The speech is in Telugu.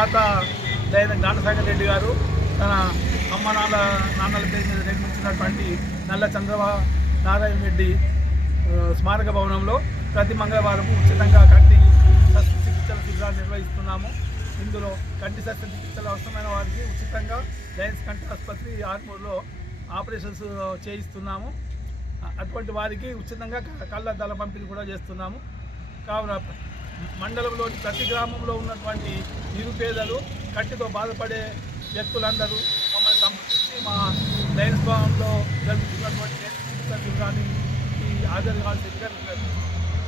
తాత దైన జ్ఞానసాగర్ రెడ్డి గారు తన అమ్మ నాన్నల పేరు మీద నిర్మించినటువంటి నల్ల చంద్రబాబు నారాయణ రెడ్డి స్మారక భవనంలో ప్రతి మంగళవారం ఉచితంగా కంటి శస్త్రచికిత్సల శిబిరాలు నిర్వహిస్తున్నాము. ఇందులో కంటి శస్త్రచికిత్సలు అవసరమైన వారికి ఉచితంగా లయన్స్ కంటి ఆసుపత్రి ఆర్మూర్లో ఆపరేషన్స్ చేయిస్తున్నాము. అటువంటి వారికి ఉచితంగా కళ్ళద్దాల పంపిణీ కూడా చేస్తున్నాము. కావున మండలంలోని ప్రతి గ్రామంలో ఉన్నటువంటి నిరుపేదలు కంటితో బాధపడే వ్యక్తులందరూ మమ్మల్ని సంప్రదించి మా లయన్స్ భవన్లో జరుగుతున్నటువంటి చికిత్స శిబిరాన్ని హాజరు కావాల్సిందిగా